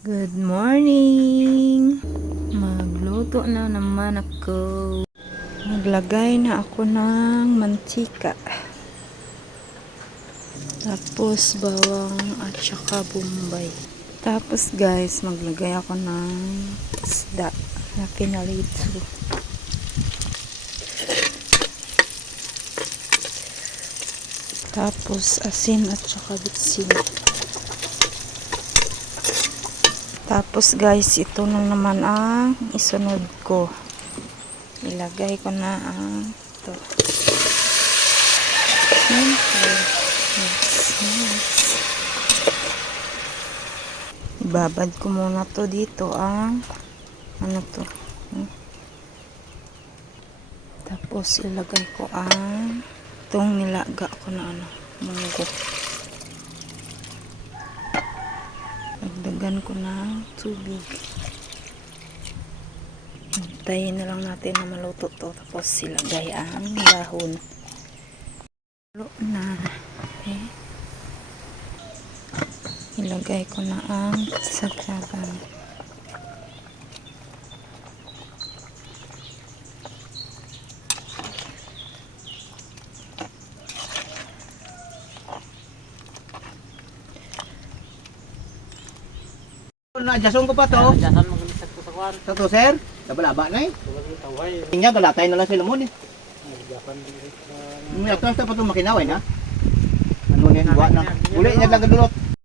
Good morning! Magluto na naman ako. Maglagay na ako ng mantika. Tapos bawang at saka bombay. Tapos guys, maglagay ako ng isda na pinalito. Tapos asin at saka bitsin. Tapos guys, ito na naman ang isunod ko. Ilagay ko na ang ito. Siyempre, mix. Ibabad ko muna to dito ang ano to. Tapos ilagay ko ang itong nilaga ko na munggo. Dagdagan ko ng tubig. Hintayin na lang natin na maluto to. Tapos ilagay ang dahon. Luto na. Okay. Ilagay ko na ang sagsagan. Adjuston ko pa to. Adjustan mo ganito sa kwan. Sa to, sir. Labalaba na eh. Tulad ng taway. Tingnan, galatay na lang sila mo eh. Adjustan din. May atras pa itong makinaway na. Ano na, buwa na. Uli, niya lang gadulot.